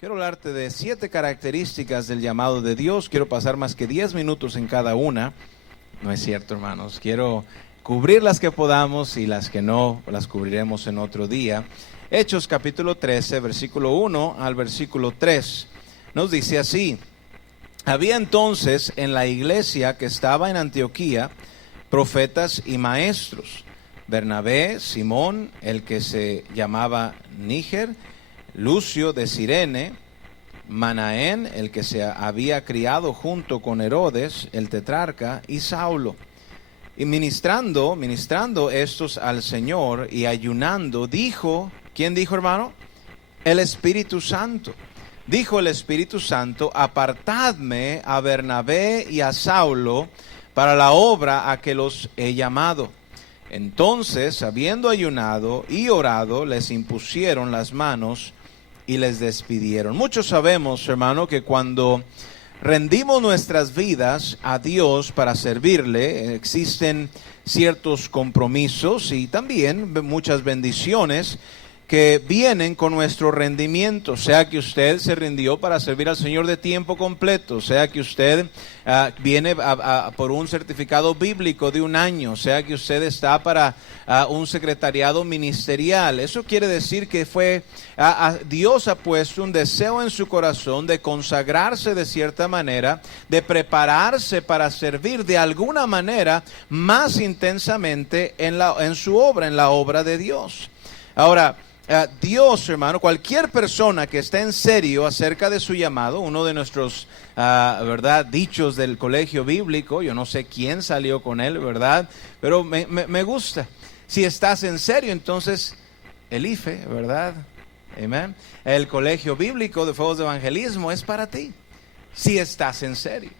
Quiero hablarte de 7 características del llamado de Dios. Quiero pasar más que 10 minutos en cada una. No es cierto, hermanos. Quiero cubrir las que podamos y las que no, las cubriremos en otro día. Hechos capítulo 13, versículo 1 al versículo 3. Nos dice así: había entonces en la iglesia que estaba en Antioquía profetas y maestros: Bernabé, Simón, el que se llamaba Níger, Lucio de Cirene, Manaén, el que se había criado junto con Herodes, el tetrarca, y Saulo. Y ministrando estos al Señor y ayunando, dijo, ¿quién dijo, hermano? El Espíritu Santo. Dijo el Espíritu Santo: apartadme a Bernabé y a Saulo para la obra a que los he llamado. Entonces, habiendo ayunado y orado, les impusieron las manos y les despidieron. Muchos sabemos, hermano, que cuando rendimos nuestras vidas a Dios para servirle, existen ciertos compromisos y también muchas bendiciones que vienen con nuestro rendimiento. Sea que usted se rindió para servir al Señor de tiempo completo, sea que usted viene por un certificado bíblico de 1 año, sea que usted está para un secretariado ministerial. Eso quiere decir que Dios ha puesto un deseo en su corazón de consagrarse de cierta manera, de prepararse para servir de alguna manera más intensamente en su obra, en la obra de Dios. Ahora, Dios, hermano, cualquier persona que esté en serio acerca de su llamado, uno de nuestros, dichos del colegio bíblico, yo no sé quién salió con él, ¿verdad? Pero me gusta. Si estás en serio, entonces el IFE, ¿verdad? Amén. El colegio bíblico de Fuegos de Evangelismo es para ti, si estás en serio.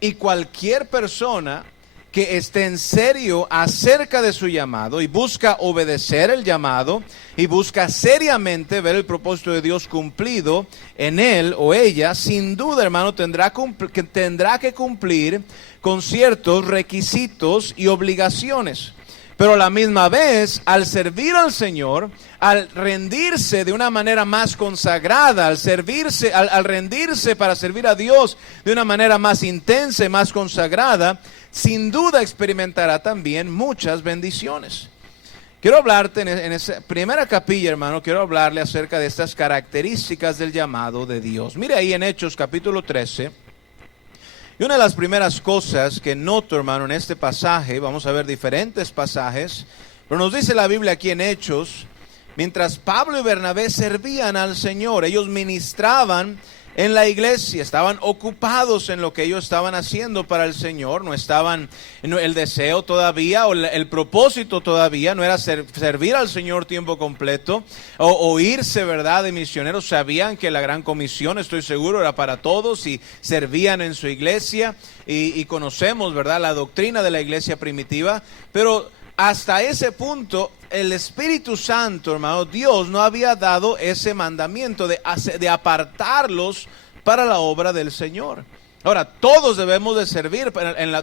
Y cualquier persona que esté en serio acerca de su llamado y busca obedecer el llamado y busca seriamente ver el propósito de Dios cumplido en él o ella, sin duda, hermano, tendrá que cumplir con ciertos requisitos y obligaciones. Pero a la misma vez, al servir al Señor, al rendirse de una manera más consagrada, al rendirse para servir a Dios de una manera más intensa y más consagrada, sin duda experimentará también muchas bendiciones. Quiero hablarte en esa primera capilla, hermano, quiero hablarle acerca de estas características del llamado de Dios. Mire ahí en Hechos capítulo 13. Y una de las primeras cosas que noto, hermano, en este pasaje, vamos a ver diferentes pasajes, pero nos dice la Biblia aquí en Hechos: mientras Pablo y Bernabé servían al Señor, ellos ministraban en la iglesia, estaban ocupados en lo que ellos estaban haciendo para el Señor, el deseo todavía, o el propósito todavía, no era servir al Señor tiempo completo, o irse, ¿verdad?, de misioneros. Sabían que la gran comisión, estoy seguro, era para todos, y servían en su iglesia, y conocemos, ¿verdad?, la doctrina de la iglesia primitiva, pero hasta ese punto, el Espíritu Santo, hermano, Dios no había dado ese mandamiento de apartarlos para la obra del Señor. Ahora, todos debemos de servir,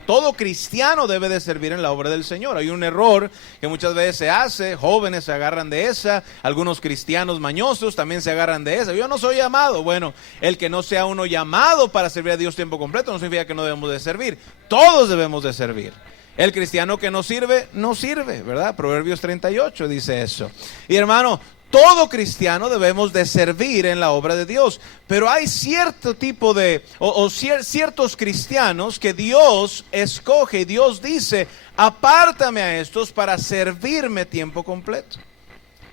todo cristiano debe de servir en la obra del Señor. Hay un error que muchas veces se hace, jóvenes se agarran de esa, algunos cristianos mañosos también se agarran de esa. Yo no soy llamado. Bueno, el que no sea uno llamado para servir a Dios tiempo completo no significa que no debemos de servir. Todos debemos de servir. El cristiano que no sirve, ¿verdad? Proverbios 38 dice eso. Y hermano, todo cristiano debemos de servir en la obra de Dios. Pero hay cierto tipo ciertos cristianos que Dios escoge y Dios dice: apártame a estos para servirme tiempo completo.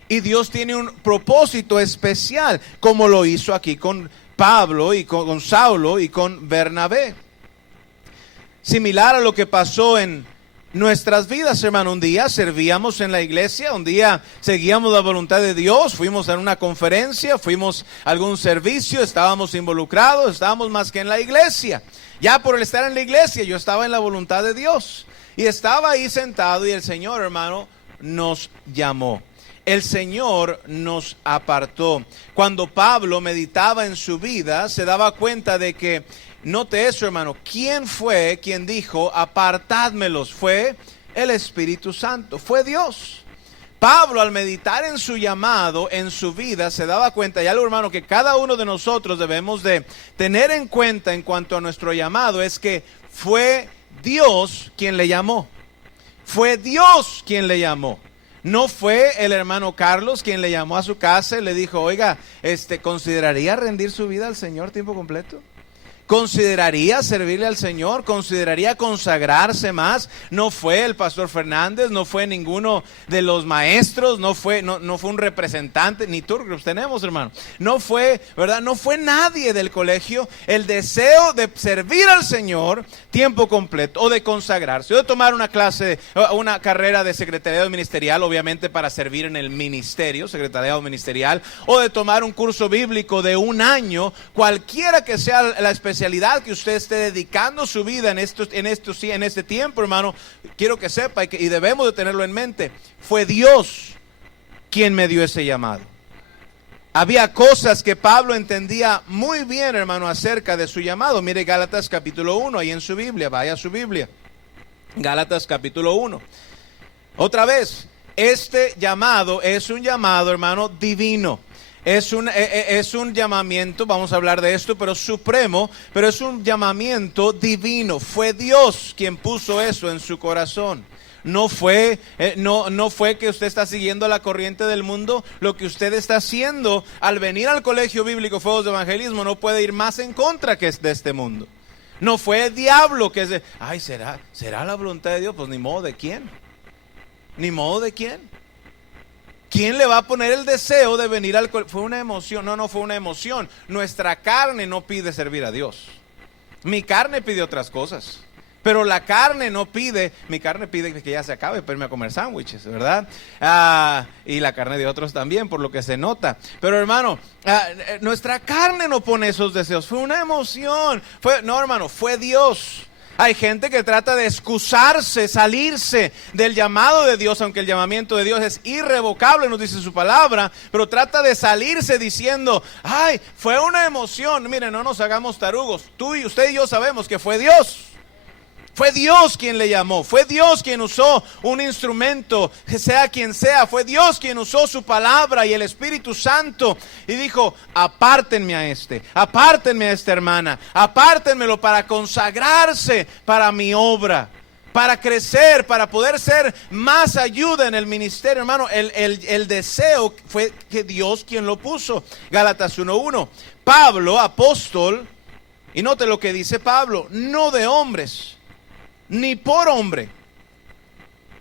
Y Dios tiene un propósito especial, como lo hizo aquí con Pablo y con Saulo y con Bernabé. Similar a lo que pasó en nuestras vidas, hermano. Un día servíamos en la iglesia, un día seguíamos la voluntad de Dios, fuimos a una conferencia, fuimos a algún servicio, estábamos involucrados, estábamos más que en la iglesia. Ya por el estar en la iglesia, yo estaba en la voluntad de Dios y estaba ahí sentado, y el Señor, hermano, nos llamó. El Señor nos apartó. Cuando Pablo meditaba en su vida, se daba cuenta de que, note eso, hermano, ¿quién fue quien dijo: apartádmelos? Fue el Espíritu Santo, fue Dios. Pablo, al meditar en su llamado, en su vida, se daba cuenta, y algo, hermano, que cada uno de nosotros debemos de tener en cuenta en cuanto a nuestro llamado, es que fue Dios quien le llamó. Fue Dios quien le llamó. No fue el hermano Carlos quien le llamó a su casa y le dijo, oiga, ¿consideraría rendir su vida al Señor tiempo completo? ¿Consideraría servirle al Señor? ¿Consideraría consagrarse más? No fue el pastor Fernández, no fue ninguno de los maestros, no fue un representante, ni tour groups tenemos, hermano. No fue, ¿verdad? No fue nadie del colegio. El deseo de servir al Señor tiempo completo, o de consagrarse, o de tomar una clase, una carrera de secretariado ministerial, obviamente para servir en el ministerio, secretariado ministerial, o de tomar un curso bíblico de 1 año, cualquiera que sea la especialidad que usted esté dedicando su vida en este tiempo, hermano, quiero que sepa y debemos de tenerlo en mente, fue Dios quien me dio ese llamado. Había cosas que Pablo entendía muy bien, hermano, acerca de su llamado. Mire Gálatas capítulo 1, ahí en su Biblia, vaya a su Biblia. Gálatas capítulo 1. Otra vez, este llamado es un llamado, hermano, divino. Es un llamamiento, vamos a hablar de esto, pero supremo, pero es un llamamiento divino. Fue Dios quien puso eso en su corazón. No fue que usted está siguiendo la corriente del mundo. Lo que usted está haciendo al venir al Colegio Bíblico Fuegos de Evangelismo no puede ir más en contra que es de este mundo. No fue el diablo que es de, ay, ¿será la voluntad de Dios? Pues ni modo de quién. Ni modo de quién. ¿Quién le va a poner el deseo de venir al colegio? Fue una emoción. No fue una emoción. Nuestra carne no pide servir a Dios. Mi carne pide otras cosas. Pero la carne no pide, mi carne pide que ya se acabe para irme a comer sándwiches, ¿verdad? Y la carne de otros también, por lo que se nota. Pero hermano, nuestra carne no pone esos deseos. Fue una emoción. No, hermano, fue Dios. Hay gente que trata de excusarse, salirse del llamado de Dios, aunque el llamamiento de Dios es irrevocable, nos dice su palabra, pero trata de salirse diciendo, ay, fue una emoción. Miren, no nos hagamos tarugos. Usted y yo sabemos que fue Dios. Fue Dios quien le llamó, fue Dios quien usó un instrumento, sea quien sea, fue Dios quien usó su palabra y el Espíritu Santo y dijo, apártenme a apártenme a esta hermana, apártenmelo para consagrarse para mi obra, para crecer, para poder ser más ayuda en el ministerio, hermano. El deseo fue que Dios quien lo puso. Gálatas 1:1, Pablo, apóstol, y note lo que dice Pablo, no de hombres, ni por hombre,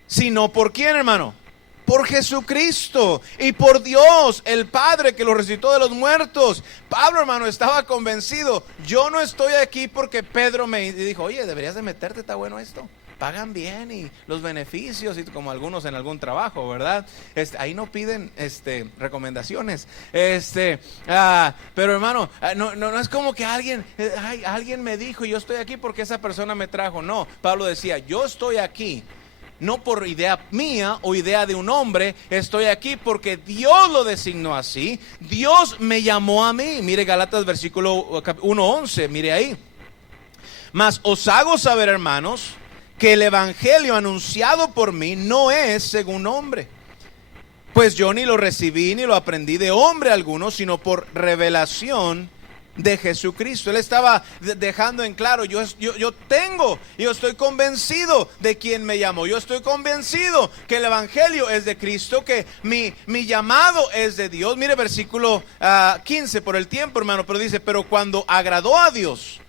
sino por quién, hermano, por Jesucristo y por Dios, el Padre que lo resucitó de los muertos. Pablo, hermano, estaba convencido. Yo no estoy aquí porque Pedro me dijo, oye, deberías de meterte, está bueno esto. Pagan bien y los beneficios, y como algunos en algún trabajo, ¿verdad? Ahí no piden recomendaciones. Pero hermano, no es como que alguien me dijo y yo estoy aquí porque esa persona me trajo. No, Pablo decía, yo estoy aquí no por idea mía o idea de un hombre, estoy aquí porque Dios lo designó así. Dios me llamó a mí. Mire Gálatas versículo 1:11, mire ahí. Mas os hago saber, hermanos, que el evangelio anunciado por mí no es según hombre, pues yo ni lo recibí ni lo aprendí de hombre alguno, sino por revelación de Jesucristo. Él estaba dejando en claro, yo estoy convencido de quien me llamó, yo estoy convencido que el evangelio es de Cristo, que mi llamado es de Dios. Mire versículo 15, por el tiempo, hermano, pero dice, pero cuando agradó a Dios,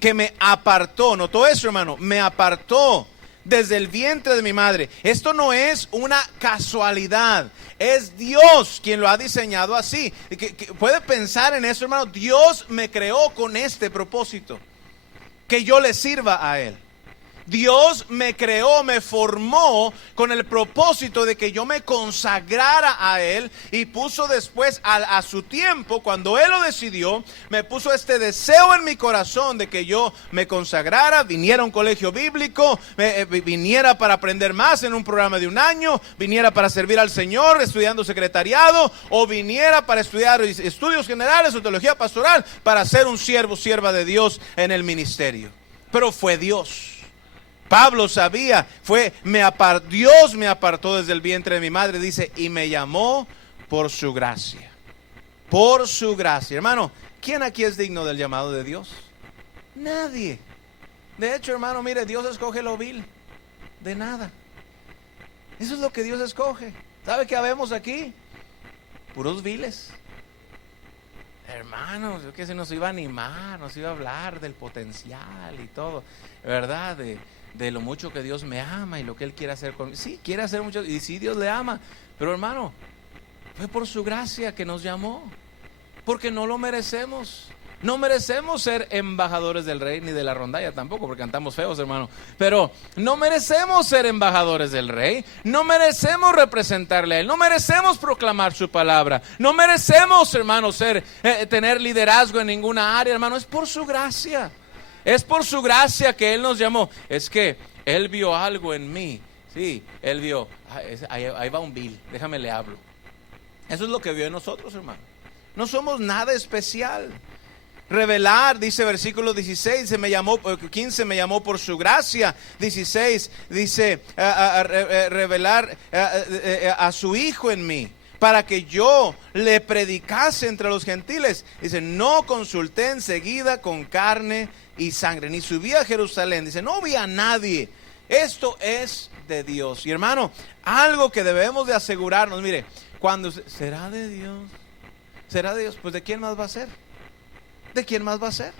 que me apartó, notó eso, hermano, me apartó desde el vientre de mi madre. Esto no es una casualidad, es Dios quien lo ha diseñado así. Puede pensar en eso, hermano. Dios me creó con este propósito, que yo le sirva a Él. Dios me creó, me formó con el propósito de que yo me consagrara a Él, y puso después a su tiempo, cuando Él lo decidió, me puso este deseo en mi corazón de que yo me consagrara, viniera a un colegio bíblico, viniera para aprender más en un programa de 1 año, viniera para servir al Señor estudiando secretariado, o viniera para estudiar estudios generales o teología pastoral, para ser un sierva de Dios en el ministerio. Pero fue Dios. Pablo sabía, Dios me apartó desde el vientre de mi madre, dice, y me llamó por su gracia. Por su gracia. Hermano, ¿quién aquí es digno del llamado de Dios? Nadie. De hecho, hermano, mire, Dios escoge lo vil. De nada. Eso es lo que Dios escoge. ¿Sabe qué habemos aquí? Puros viles. Hermanos, yo que se nos iba a animar, nos iba a hablar del potencial y todo, ¿verdad? De lo mucho que Dios me ama y lo que Él quiere hacer conmigo. Sí, quiere hacer mucho, y sí, Dios le ama. Pero hermano, fue por su gracia que nos llamó. Porque no lo merecemos. No merecemos ser embajadores del rey, ni de la rondalla tampoco, porque cantamos feos, hermano. Pero no merecemos ser embajadores del rey. No merecemos representarle a Él. No merecemos proclamar su palabra. No merecemos, hermano, tener liderazgo en ninguna área, hermano. Es por su gracia. Es por su gracia que Él nos llamó. Es que Él vio algo en mí. Sí, Él vio, ahí va un vil, déjame le hablo. Eso es lo que vio en nosotros, hermano. No somos nada especial. Revelar, dice versículo 16, 15 me llamó por su gracia. 16 dice revelar a su Hijo en mí, para que yo le predicase entre los gentiles. Dice, no consulté enseguida con carne y sangre, ni subí a Jerusalén. Dice, no vi a nadie. Esto es de Dios. Y hermano, algo que debemos de asegurarnos, mire, cuando será de Dios, será de Dios, pues ¿de quién más va a ser? ¿De quién más va a ser?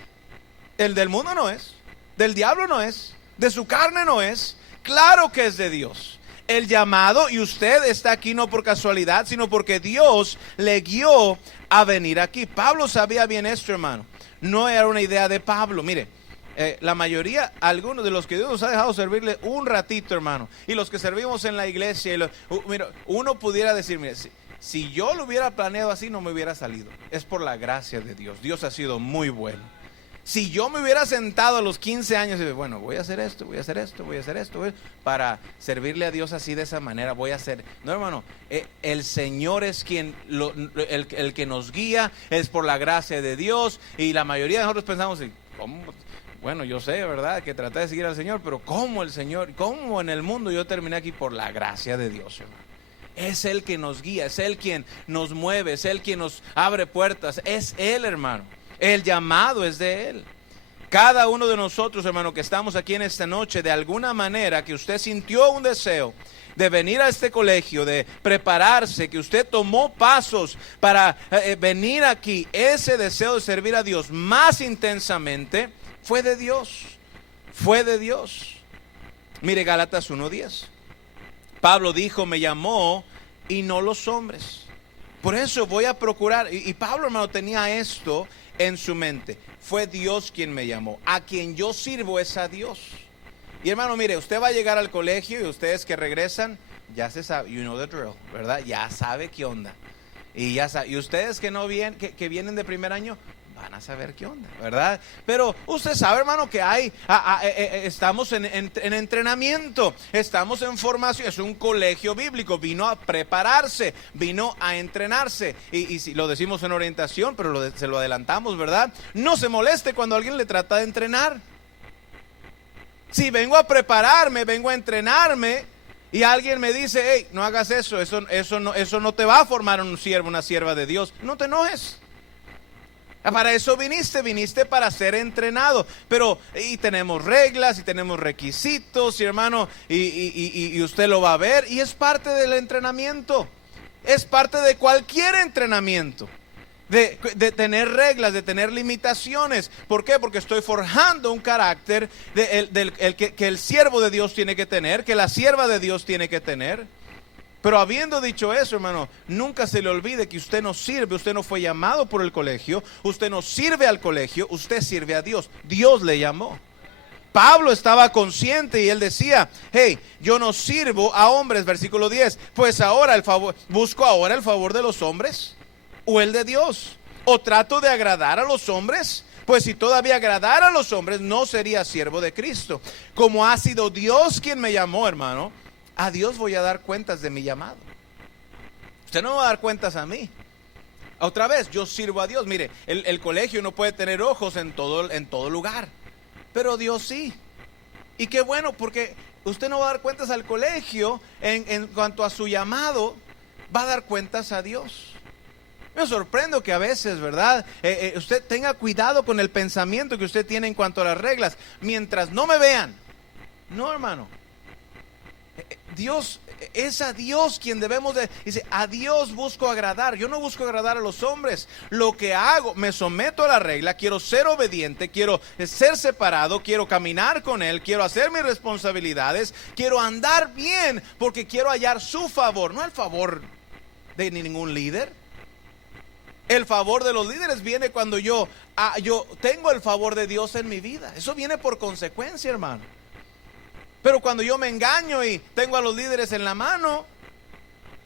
El del mundo no es, del diablo no es, de su carne no es. Claro que es de Dios. El llamado, y usted está aquí no por casualidad, sino porque Dios le guió a venir aquí. Pablo sabía bien esto, hermano. No era una idea de Pablo. Mire, la mayoría, algunos de los que Dios nos ha dejado servirle un ratito, hermano, y los que servimos en la iglesia, mira, uno pudiera decir, mire, si yo lo hubiera planeado así, no me hubiera salido. Es por la gracia de Dios. Dios ha sido muy bueno. Si yo me hubiera sentado a los 15 años y bueno, voy a hacer esto, voy a hacer esto, voy a hacer esto, para servirle a Dios así de esa manera, voy a hacer. No, hermano, el Señor es quien el que nos guía, es por la gracia de Dios. Y la mayoría de nosotros pensamos, ¿cómo? Bueno, yo sé, ¿verdad?, que traté de seguir al Señor, pero ¿cómo el Señor, cómo en el mundo yo terminé aquí? Por la gracia de Dios, hermano. Es Él quien nos guía, es Él quien nos mueve, es Él quien nos abre puertas, es Él, hermano. El llamado es de Él. Cada uno de nosotros, hermano, que estamos aquí en esta noche, de alguna manera que usted sintió un deseo de venir a este colegio, de prepararse, que usted tomó pasos para venir aquí, ese deseo de servir a Dios más intensamente, fue de Dios, fue de Dios. Mire Gálatas 1:10. Pablo dijo, me llamó y no los hombres. Por eso voy a procurar, y Pablo, hermano, tenía esto en su mente. Fue Dios quien me llamó. A quien yo sirvo es a Dios. Y hermano, mire, usted va a llegar al colegio y ustedes que regresan, ya se sabe, you know the drill, ¿verdad? Ya sabe qué onda. Y ya sabe, y ustedes que no vienen, que vienen de primer año, van a saber qué onda, ¿verdad? Pero usted sabe, hermano, que estamos en entrenamiento, estamos en formación, es un colegio bíblico, vino a prepararse, vino a entrenarse, y si lo decimos en orientación, pero se lo adelantamos, ¿verdad? No se moleste cuando alguien le trata de entrenar. Si vengo a prepararme, vengo a entrenarme, y alguien me dice, hey, no hagas eso no te va a formar un siervo, una sierva de Dios, no te enojes. Para eso viniste para ser entrenado. Pero, y tenemos reglas, y tenemos requisitos, y hermano, y usted lo va a ver, y es parte del entrenamiento. Es parte de cualquier entrenamiento. De tener reglas, de tener limitaciones. ¿Por qué? Porque estoy forjando un carácter que el siervo de Dios tiene que tener, que la sierva de Dios tiene que tener. Pero habiendo dicho eso, hermano, nunca se le olvide que usted no sirve, usted no fue llamado por el colegio, usted no sirve al colegio, usted sirve a Dios. Dios le llamó. Pablo estaba consciente y él decía, hey, yo no sirvo a hombres, versículo 10, pues ahora busco ahora el favor de los hombres o el de Dios, o trato de agradar a los hombres. Pues si todavía agradara a los hombres, no sería siervo de Cristo. Como ha sido Dios quien me llamó, hermano, a Dios voy a dar cuentas de mi llamado. Usted no me va a dar cuentas a mí. Otra vez, yo sirvo a Dios. Mire, el colegio no puede tener ojos en todo lugar, pero Dios sí. Y qué bueno, porque usted no va a dar cuentas al colegio en cuanto a su llamado, va a dar cuentas a Dios. Me sorprendo que a veces, ¿verdad? Usted tenga cuidado con el pensamiento que usted tiene en cuanto a las reglas. Mientras no me vean. No, hermano. Dios, es a Dios quien debemos de... Dice, a Dios busco agradar. Yo no busco agradar a los hombres. Lo que hago, me someto a la regla. Quiero ser obediente, quiero ser separado, quiero caminar con Él, quiero hacer mis responsabilidades, quiero andar bien, porque quiero hallar su favor, no el favor de ningún líder. El favor de los líderes viene cuando yo tengo el favor de Dios en mi vida. Eso viene por consecuencia, hermano. Pero cuando yo me engaño y tengo a los líderes en la mano,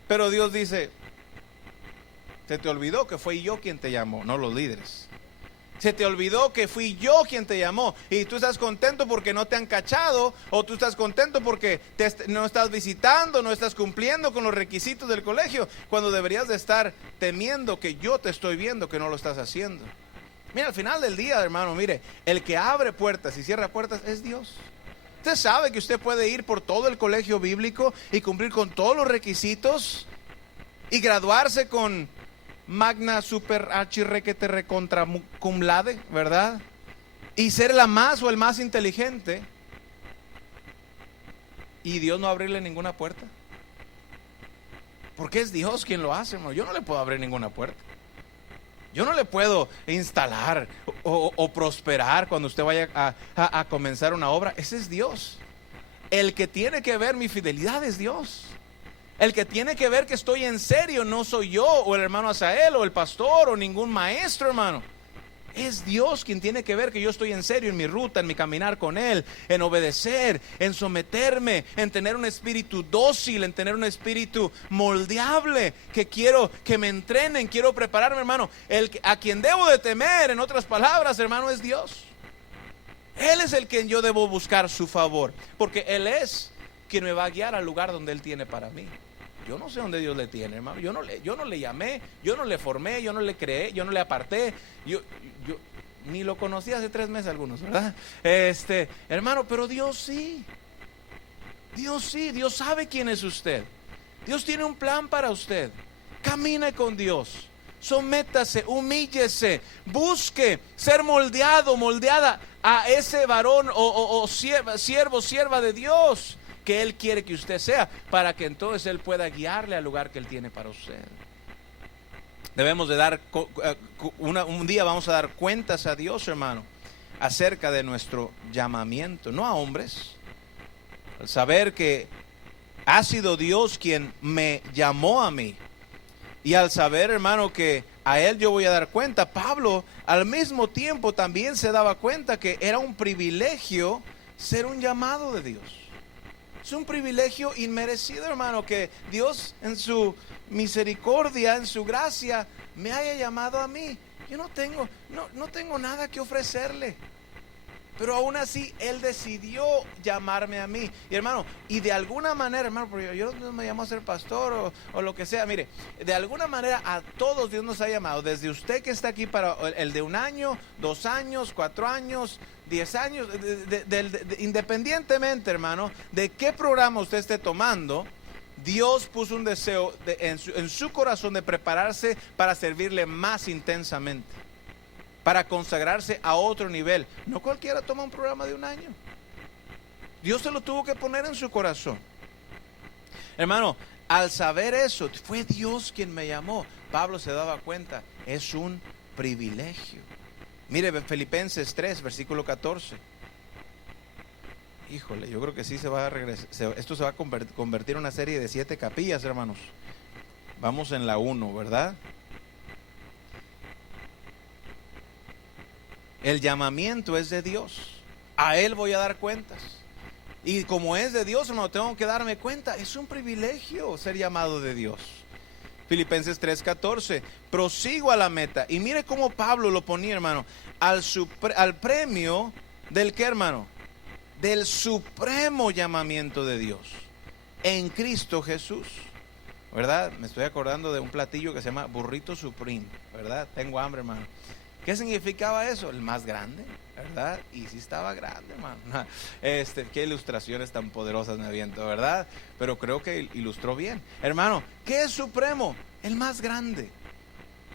pero Dios dice, se te olvidó que fui yo quien te llamó, no los líderes. Se te olvidó que fui yo quien te llamó. Y tú estás contento porque no te han cachado, o tú estás contento porque no estás visitando, no estás cumpliendo con los requisitos del colegio, cuando deberías de estar temiendo que yo te estoy viendo que no lo estás haciendo. Mira, al final del día, hermano, mire, el que abre puertas y cierra puertas es Dios. Usted sabe que usted puede ir por todo el colegio bíblico y cumplir con todos los requisitos y graduarse con magna super archirrequete recontra cum laude, ¿verdad? Y ser la más o el más inteligente y Dios no abrirle ninguna puerta. Porque es Dios quien lo hace, hermano. Yo no le puedo abrir ninguna puerta. Yo no le puedo instalar o prosperar cuando usted vaya a comenzar una obra. Ese es Dios. El que tiene que ver mi fidelidad es Dios. El que tiene que ver que estoy en serio no soy yo, o el hermano Asael, o el pastor, o ningún maestro, hermano. Es Dios quien tiene que ver que yo estoy en serio en mi ruta, en mi caminar con Él, en obedecer, en someterme, en tener un espíritu dócil, en tener un espíritu moldeable, que quiero que me entrenen, quiero prepararme, hermano. A quien debo de temer, en otras palabras, hermano, es Dios. Él es el quien yo debo buscar su favor, porque Él es quien me va a guiar al lugar donde Él tiene para mí. Yo no sé dónde Dios le tiene, hermano. Yo no le llamé, yo no le formé, yo no le creé, yo no le aparté. Yo ni lo conocí hace 3 meses algunos, ¿verdad? Hermano, pero Dios sí. Dios sí, Dios sabe quién es usted. Dios tiene un plan para usted. Camine con Dios. Sométase, humíllese, busque ser moldeado, moldeada a ese varón o siervo, sierva de Dios que Él quiere que usted sea, para que entonces Él pueda guiarle al lugar que Él tiene para usted. Debemos de dar, un día vamos a dar cuentas a Dios, hermano, acerca de nuestro llamamiento, no a hombres. Al saber que ha sido Dios quien me llamó a mí, y al saber, hermano, que a Él yo voy a dar cuenta, Pablo al mismo tiempo también se daba cuenta que era un privilegio ser un llamado de Dios. Es un privilegio inmerecido, hermano, que Dios en su misericordia, en su gracia, me haya llamado a mí. Yo no tengo nada que ofrecerle, pero aún así Él decidió llamarme a mí. Y hermano, y de alguna manera, hermano, porque yo no me llamo a ser pastor o lo que sea, mire, de alguna manera a todos Dios nos ha llamado. Desde usted que está aquí para el de 1 año, 2 años, 4 años, 10 años, independientemente, hermano, de qué programa usted esté tomando, Dios puso un deseo en su corazón de prepararse para servirle más intensamente, para consagrarse a otro nivel. No cualquiera toma un programa de 1 año. Dios se lo tuvo que poner en su corazón. Hermano, al saber eso, fue Dios quien me llamó. Pablo se daba cuenta, es un privilegio. Mire Filipenses 3, versículo 14. Híjole, yo creo que sí se va a regresar. Esto se va a convertir en una serie de 7 capillas, hermanos. Vamos en la 1, ¿verdad? El llamamiento es de Dios. A Él voy a dar cuentas. Y como es de Dios, hermano, tengo que darme cuenta. Es un privilegio ser llamado de Dios. Filipenses 3:14. Prosigo a la meta. Y mire cómo Pablo lo ponía, hermano. Al premio del ¿qué, hermano? Del supremo llamamiento de Dios en Cristo Jesús. ¿Verdad? Me estoy acordando de un platillo que se llama burrito supreme, ¿verdad? Tengo hambre, hermano. ¿Qué significaba eso? El más grande, ¿verdad? Y sí estaba grande, hermano. Qué ilustraciones tan poderosas me aviento, ¿verdad? Pero creo que ilustró bien. Hermano, ¿qué es supremo? El más grande.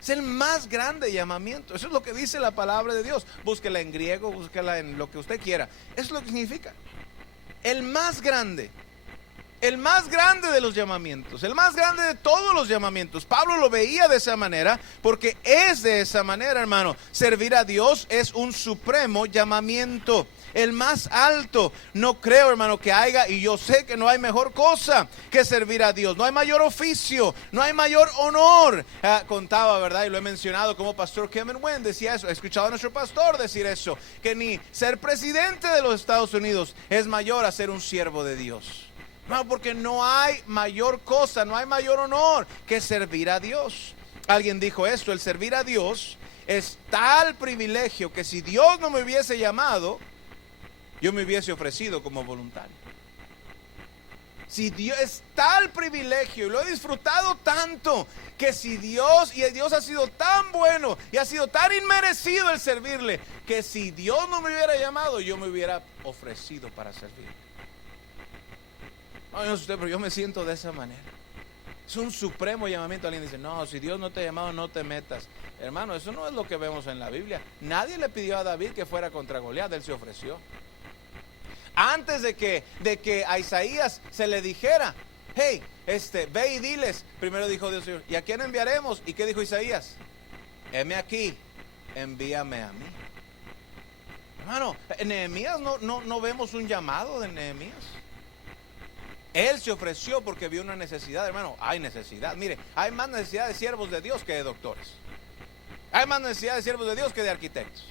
Es el más grande llamamiento. Eso es lo que dice la palabra de Dios. Búsquela en griego, búsquela en lo que usted quiera. Eso es lo que significa. El más grande. El más grande de los llamamientos, el más grande de todos los llamamientos. Pablo lo veía de esa manera, porque es de esa manera, hermano. Servir a Dios es un supremo llamamiento, el más alto. No creo, hermano, que haya, y yo sé que no hay mejor cosa que servir a Dios. No hay mayor oficio, no hay mayor honor. Contaba, ¿verdad? Y lo he mencionado como pastor Kevin Wynn decía eso. He escuchado a nuestro pastor decir eso, que ni ser presidente de los Estados Unidos es mayor a ser un siervo de Dios. No, porque no hay mayor cosa, no hay mayor honor que servir a Dios. Alguien dijo esto: el servir a Dios es tal privilegio que si Dios no me hubiese llamado, yo me hubiese ofrecido como voluntario. Si Dios es tal privilegio, y lo he disfrutado tanto, que si Dios, y Dios ha sido tan bueno y ha sido tan inmerecido el servirle, que si Dios no me hubiera llamado, yo me hubiera ofrecido para servirle. No, no sé usted, pero yo me siento de esa manera. Es un supremo llamamiento. Alguien dice: no, si Dios no te ha llamado, no te metas. Hermano, eso no es lo que vemos en la Biblia. Nadie le pidió a David que fuera contra Goliat, él se ofreció. Antes de que a Isaías se le dijera: hey, ve y diles. Primero dijo Dios: ¿y a quién enviaremos? ¿Y qué dijo Isaías? Heme aquí, envíame a mí. Hermano, en Nehemías no vemos un llamado de Nehemías. Él se ofreció porque vio una necesidad, hermano. Hay necesidad. Mire, hay más necesidad de siervos de Dios que de doctores. Hay más necesidad de siervos de Dios que de arquitectos.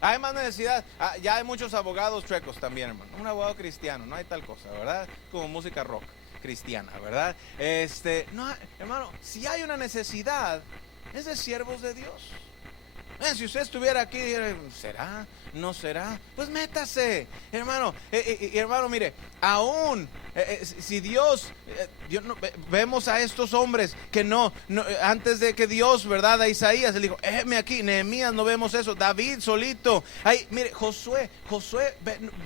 Hay más necesidad. Ya hay muchos abogados chuecos también, hermano. Un abogado cristiano, no hay tal cosa, ¿verdad? Como música rock cristiana, ¿verdad? No, hermano, si hay una necesidad, es de siervos de Dios. Si usted estuviera aquí, ¿será? ¿No será? Pues métase, hermano. Hermano, mire, aún si Dios, vemos a estos hombres que no, antes de que Dios, ¿verdad? A Isaías, él dijo: heme aquí. Nehemías, no vemos eso. David solito. Ay, mire, Josué,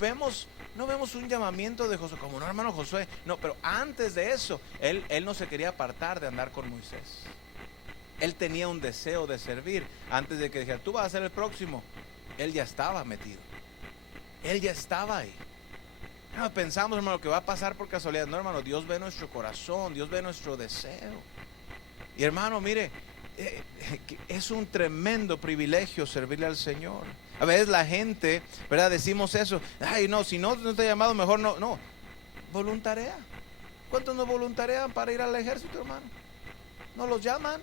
vemos. No vemos un llamamiento de Josué, como no, hermano, Josué. No, pero antes de eso, él no se quería apartar de andar con Moisés. Él tenía un deseo de servir. Antes de que dijera: tú vas a ser el próximo, él ya estaba metido. Él ya estaba ahí. No pensamos, hermano, que va a pasar por casualidad. No, hermano, Dios ve nuestro corazón, Dios ve nuestro deseo. Y hermano, mire, es un tremendo privilegio servirle al Señor. A veces la gente, ¿verdad? Decimos eso: ay, no, si no te ha llamado, mejor no. No, voluntarea. ¿Cuántos no voluntarian para ir al ejército, hermano? No los llaman,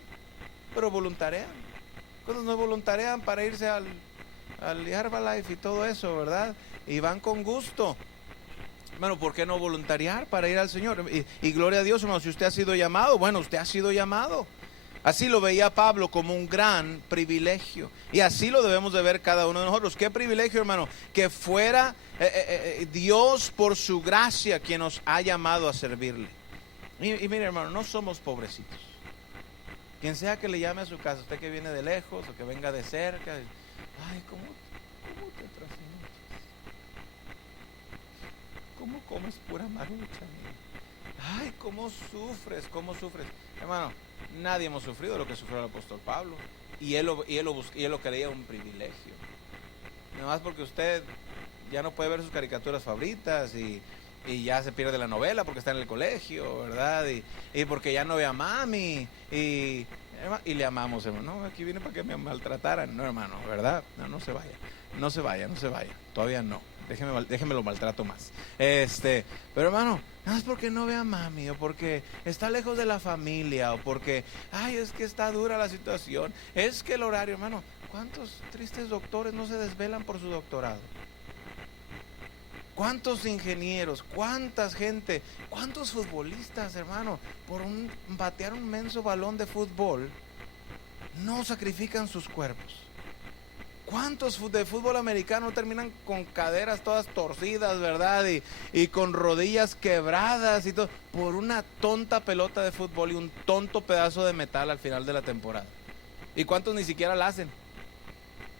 pero voluntarian. ¿Cuántos no voluntarian para irse al Herbalife y todo eso, verdad? Y van con gusto. Bueno, ¿por qué no voluntariar para ir al Señor? Y gloria a Dios, hermano, si usted ha sido llamado, bueno, usted ha sido llamado. Así lo veía Pablo, como un gran privilegio. Y así lo debemos de ver cada uno de nosotros. Qué privilegio, hermano, que fuera Dios por su gracia quien nos ha llamado a servirle. Y mire, hermano, no somos pobrecitos. Quien sea que le llame a su casa, usted que viene de lejos o que venga de cerca. Ay, ¿cómo te trasnochas? ¿Cómo comes pura marucha? Ay, ¿cómo sufres? Hermano, nadie hemos sufrido lo que sufrió el apóstol Pablo. Y él lo creía un privilegio. Nada más porque usted ya no puede ver sus caricaturas favoritas y ya se pierde la novela porque está en el colegio, ¿verdad? Y porque ya no ve a mami y le amamos, hermano. No, aquí viene para que me maltrataran. No, hermano, ¿verdad? No se vaya. Todavía no. Déjeme lo maltrato más. Pero hermano, no es porque no ve a mami, o porque está lejos de la familia, o porque, ay, es que está dura la situación, es que el horario, hermano. ¿Cuántos tristes doctores no se desvelan por su doctorado? ¿Cuántos ingenieros? ¿Cuántas gente? ¿Cuántos futbolistas, hermano, por batear un menso balón de fútbol, no sacrifican sus cuerpos? ¿Cuántos de fútbol americano terminan con caderas todas torcidas, verdad? Y con rodillas quebradas y todo, por una tonta pelota de fútbol y un tonto pedazo de metal al final de la temporada. ¿Y cuántos ni siquiera la hacen?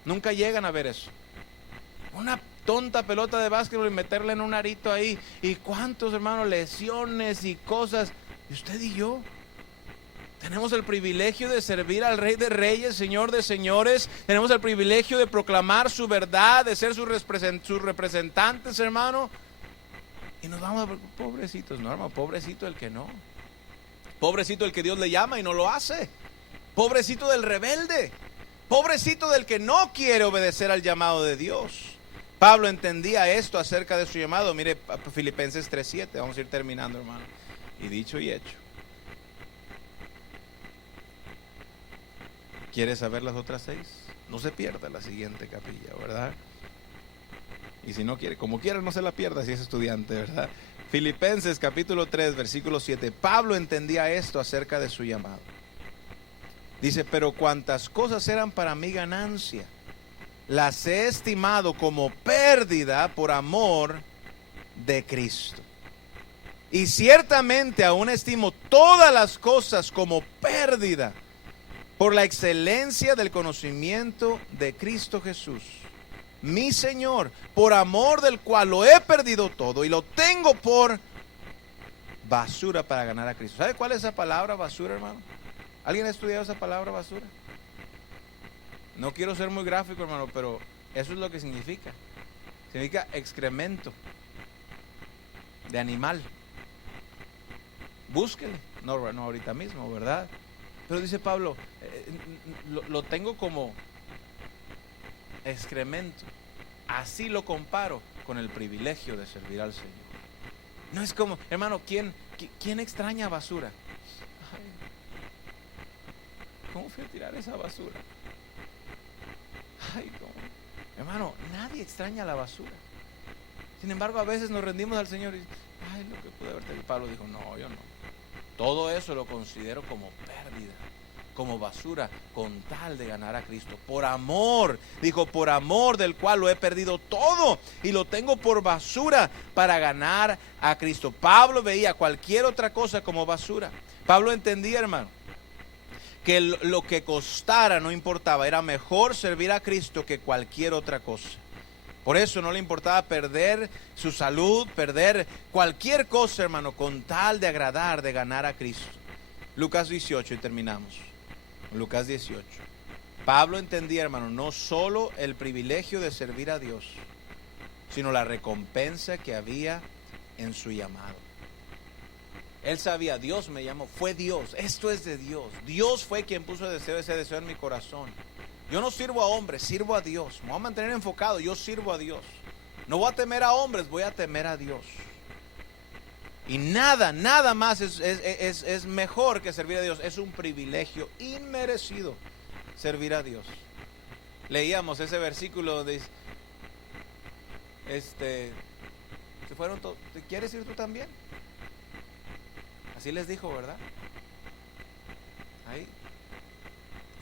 Nunca llegan a ver eso. Una tonta pelota de básquetbol y meterla en un arito ahí. Y cuántos, hermanos, lesiones y cosas. Y usted y yo tenemos el privilegio de servir al Rey de Reyes, Señor de Señores. Tenemos el privilegio de proclamar su verdad, de ser sus representantes, hermano. Y nos vamos a... Pobrecitos, no, hermano, pobrecito el que no. Pobrecito el que Dios le llama y no lo hace. Pobrecito del rebelde. Pobrecito del que no quiere obedecer al llamado de Dios. Pablo entendía esto acerca de su llamado. Mire Filipenses 3:7. Vamos a ir terminando, hermano. Y dicho y hecho. ¿Quiere saber las otras 6? No se pierda la siguiente capilla, ¿verdad? Y si no quiere, como quiera, no se la pierda si es estudiante, ¿verdad? Filipenses capítulo 3, versículo 7. Pablo entendía esto acerca de su llamado. Dice, pero cuantas cosas eran para mí ganancia, las he estimado como pérdida por amor de Cristo. Y ciertamente aún estimo todas las cosas como pérdida por la excelencia del conocimiento de Cristo Jesús, mi Señor, por amor del cual lo he perdido todo y lo tengo por basura para ganar a Cristo. ¿Sabe cuál es esa palabra basura, hermano? ¿Alguien ha estudiado esa palabra basura? No quiero ser muy gráfico, hermano, pero eso es lo que significa. Significa excremento de animal. Búsquele. No ahorita mismo, ¿verdad? Pero dice Pablo, lo tengo como excremento. Así lo comparo con el privilegio de servir al Señor. No es como, hermano, ¿quién extraña basura? Ay, ¿cómo fui a tirar esa basura? Ay, ¿cómo? Hermano, nadie extraña la basura. Sin embargo, a veces nos rendimos al Señor y ay, lo que pude haber tenido. Pablo dijo, no, yo no. Todo eso lo considero como pérdida, como basura, con tal de ganar a Cristo. Por amor, dijo, por amor del cual lo he perdido todo y lo tengo por basura para ganar a Cristo. Pablo veía cualquier otra cosa como basura. Pablo entendía, hermano, que lo que costara no importaba, era mejor servir a Cristo que cualquier otra cosa. Por eso no le importaba perder su salud, perder cualquier cosa, hermano, con tal de agradar, de ganar a Cristo. Lucas 18 y terminamos. Lucas 18. Pablo entendía, hermano, no solo el privilegio de servir a Dios, sino la recompensa que había en su llamado. Él sabía, Dios me llamó, fue Dios, esto es de Dios. Dios fue quien puso ese deseo en mi corazón. Yo no sirvo a hombres, sirvo a Dios. Me voy a mantener enfocado, yo sirvo a Dios. No voy a temer a hombres, voy a temer a Dios. Y nada más es mejor que servir a Dios. Es un privilegio inmerecido servir a Dios. Leíamos ese versículo donde se fueron todos. ¿Quieres ir tú también? Así les dijo, ¿verdad? Ahí.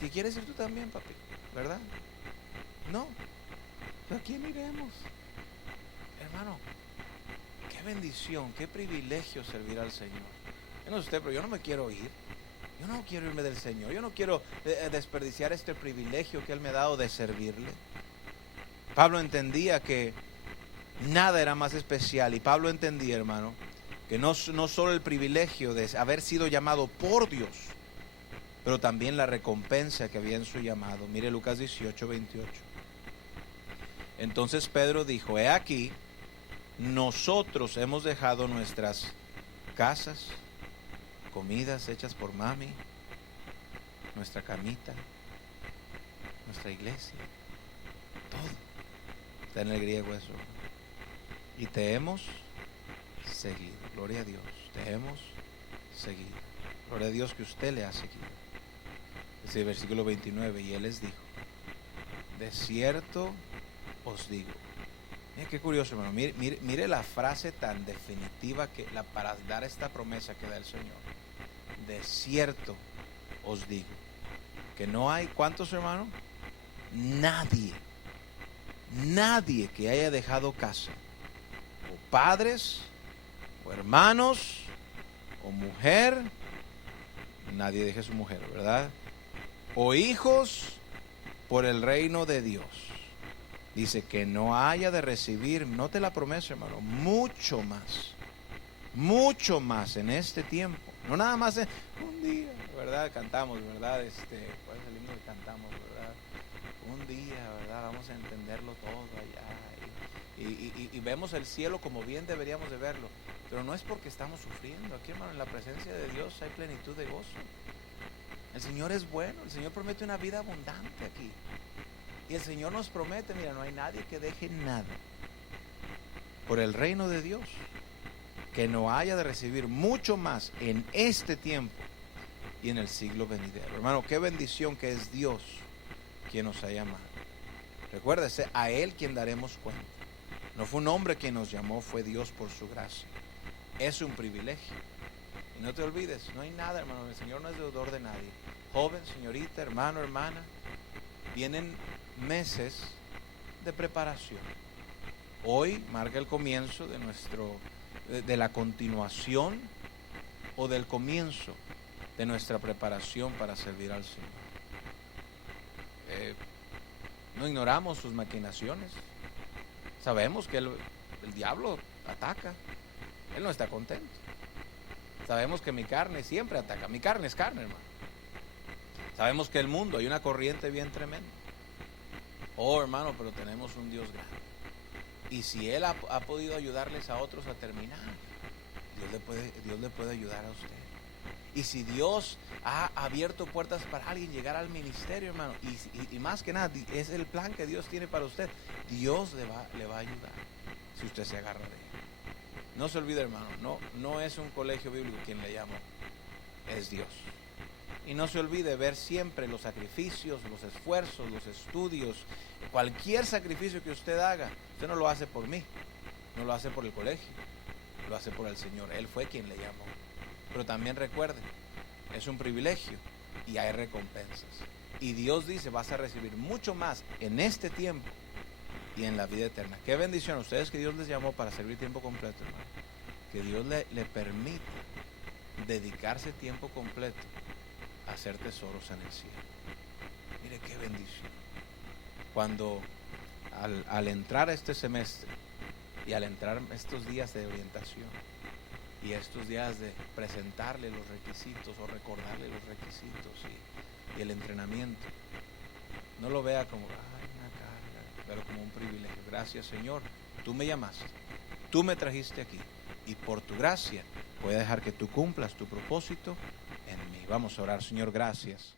¿Si quieres ir tú también, papi? ¿Verdad? No. ¿A quién iremos? Hermano, qué bendición, qué privilegio servir al Señor. Yo no sé usted, pero yo no me quiero ir. Yo no quiero irme del Señor. Yo no quiero desperdiciar este privilegio que Él me ha dado de servirle. Pablo entendía que nada era más especial. Y Pablo entendía, hermano, que no solo el privilegio de haber sido llamado por Dios, pero también la recompensa que había en su llamado. Mire Lucas 18, 28. Entonces Pedro dijo, he aquí, nosotros hemos dejado nuestras casas, comidas hechas por mami, nuestra camita, nuestra iglesia, todo. Está en el griego eso. Y te hemos seguido. Gloria a Dios. Te hemos seguido. Gloria a Dios que usted le ha seguido. Ese versículo 29, y Él les dijo, de cierto os digo. Mire qué curioso, hermano. Mire la frase tan definitiva para dar esta promesa que da el Señor. De cierto os digo, que no hay, ¿cuántos, hermanos? Nadie que haya dejado casa, o padres, o hermanos, o mujer, nadie deje su mujer, ¿verdad? O hijos, por el reino de Dios. Dice que no haya de recibir, note la promesa, hermano, mucho más en este tiempo. No nada más en un día, ¿verdad? Cantamos, ¿verdad? ¿Cuál es el himno que cantamos, verdad? Un día, ¿verdad? Vamos a entenderlo todo allá. Y vemos el cielo como bien deberíamos de verlo. Pero no es porque estamos sufriendo. Aquí, hermano, en la presencia de Dios hay plenitud de gozo. El Señor es bueno. El Señor promete una vida abundante aquí. Y el Señor nos promete, mira, no hay nadie que deje nada por el reino de Dios, que no haya de recibir mucho más en este tiempo y en el siglo venidero. Hermano, qué bendición que es Dios quien nos ha llamado. Recuérdese, a Él quien daremos cuenta. No fue un hombre quien nos llamó, fue Dios por su gracia. Es un privilegio. Y no te olvides, no hay nada, hermano, el Señor no es deudor de nadie. Joven, señorita, hermano, hermana, vienen meses de preparación. Hoy marca el comienzo de la continuación o del comienzo de nuestra preparación para servir al Señor. No ignoramos sus maquinaciones. Sabemos que el diablo ataca. Él no está contento. Sabemos que mi carne siempre ataca. Mi carne es carne, hermano. Sabemos que el mundo, hay una corriente bien tremenda. Oh, hermano, pero tenemos un Dios grande. Y si Él ha podido ayudarles a otros a terminar, Dios le puede ayudar a usted. Y si Dios ha abierto puertas para alguien llegar al ministerio, hermano, y más que nada, es el plan que Dios tiene para usted, Dios le va a ayudar si usted se agarra de Él. No se olvide, hermano, no es un colegio bíblico quien le llamó, es Dios. Y no se olvide ver siempre los sacrificios, los esfuerzos, los estudios, cualquier sacrificio que usted haga. Usted no lo hace por mí, no lo hace por el colegio, lo hace por el Señor. Él fue quien le llamó. Pero también recuerde, es un privilegio y hay recompensas. Y Dios dice, vas a recibir mucho más en este tiempo y en la vida eterna. Qué bendición a ustedes que Dios les llamó para servir tiempo completo, hermano. Que Dios le permita dedicarse tiempo completo a hacer tesoros en el cielo. Mire qué bendición. Cuando al entrar a este semestre y al entrar estos días de orientación y estos días de presentarle los requisitos o recordarle los requisitos y el entrenamiento, no lo vea como una carga, pero como un privilegio. Gracias, Señor, tú me llamaste, tú me trajiste aquí y por tu gracia voy a dejar que tú cumplas tu propósito en mí. Vamos a orar. Señor, gracias